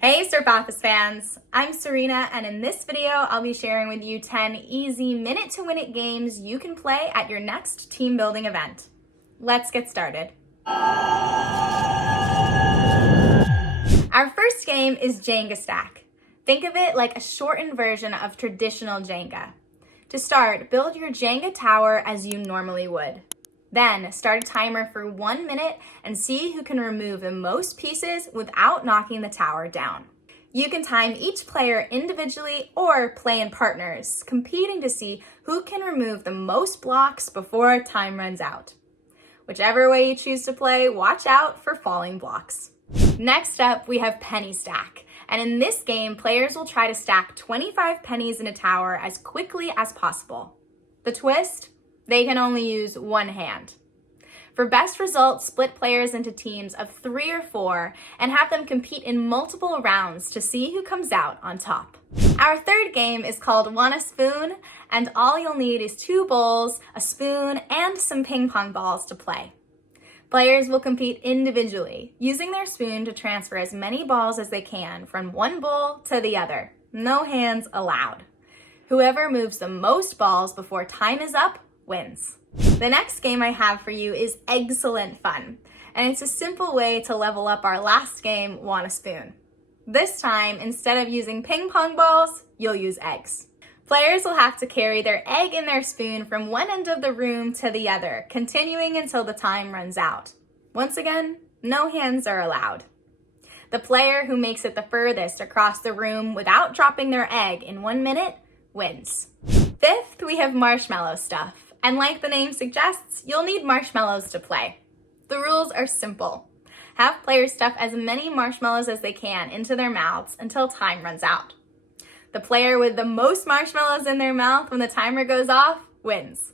Hey Surf Office fans, I'm Serena, and in this video I'll be sharing with you 10 easy minute-to-win-it games you can play at your next team building event. Let's get started. Our first game is Jenga Stack. Think of it like a shortened version of traditional Jenga. To start, build your Jenga tower as you normally would. Then start a timer for 1 minute and see who can remove the most pieces without knocking the tower down. You can time each player individually or play in partners, competing to see who can remove the most blocks before time runs out. Whichever way you choose to play, watch out for falling blocks. Next up, we have Penny Stack. And in this game, players will try to stack 25 pennies in a tower as quickly as possible. The twist? They can only use one hand. For best results, split players into teams of 3 or 4 and have them compete in multiple rounds to see who comes out on top. Our third game is called Want a Spoon, and all you'll need is 2 bowls, a spoon, and some ping pong balls to play. Players will compete individually, using their spoon to transfer as many balls as they can from one bowl to the other. No hands allowed. Whoever moves the most balls before time is up wins. The next game I have for you is Egg-cellent Fun, and it's a simple way to level up our last game, Want a Spoon. This time, instead of using ping pong balls, you'll use eggs. Players will have to carry their egg in their spoon from one end of the room to the other, continuing until the time runs out. Once again, no hands are allowed. The player who makes it the furthest across the room without dropping their egg in 1 minute wins. Fifth, we have Marshmallow Stuff. And like the name suggests, you'll need marshmallows to play. The rules are simple. Have players stuff as many marshmallows as they can into their mouths until time runs out. The player with the most marshmallows in their mouth when the timer goes off wins.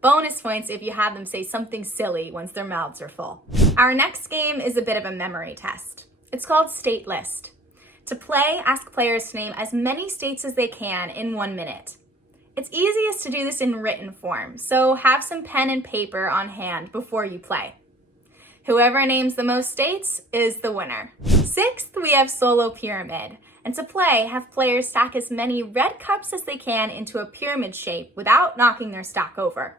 Bonus points if you have them say something silly once their mouths are full. Our next game is a bit of a memory test. It's called State List. To play, ask players to name as many states as they can in 1 minute. It's easiest to do this in written form, so have some pen and paper on hand before you play. Whoever names the most states is the winner. Sixth, we have Solo Pyramid. And to play, have players stack as many red cups as they can into a pyramid shape without knocking their stack over.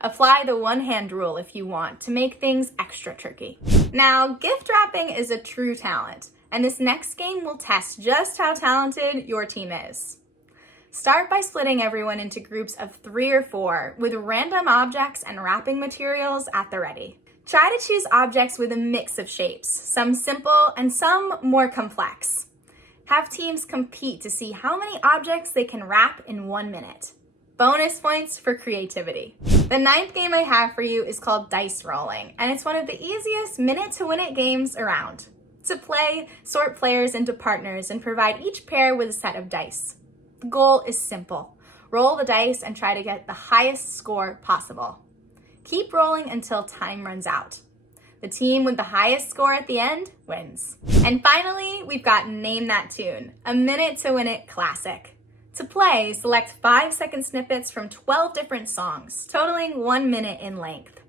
Apply the one-hand rule if you want to make things extra tricky. Now, gift wrapping is a true talent, and this next game will test just how talented your team is. Start by splitting everyone into groups of 3 or 4 with random objects and wrapping materials at the ready. Try to choose objects with a mix of shapes, some simple and some more complex. Have teams compete to see how many objects they can wrap in 1 minute. Bonus points for creativity. The ninth game I have for you is called Dice Rolling, and it's one of the easiest minute-to-win-it games around. To play, sort players into partners and provide each pair with a set of dice. The goal is simple. Roll the dice and try to get the highest score possible. Keep rolling until time runs out. The team with the highest score at the end wins. And finally, we've got Name That Tune, a minute-to-win-it classic. To play, select 5-second snippets from 12 different songs, totaling 1 minute in length.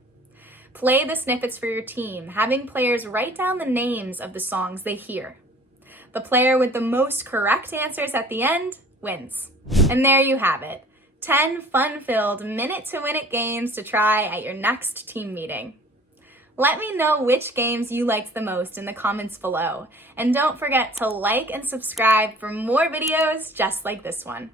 Play the snippets for your team, having players write down the names of the songs they hear. The player with the most correct answers at the end wins. And there you have it, 10 fun-filled minute-to-win-it games to try at your next team meeting. Let me know which games you liked the most in the comments below, and don't forget to like and subscribe for more videos just like this one.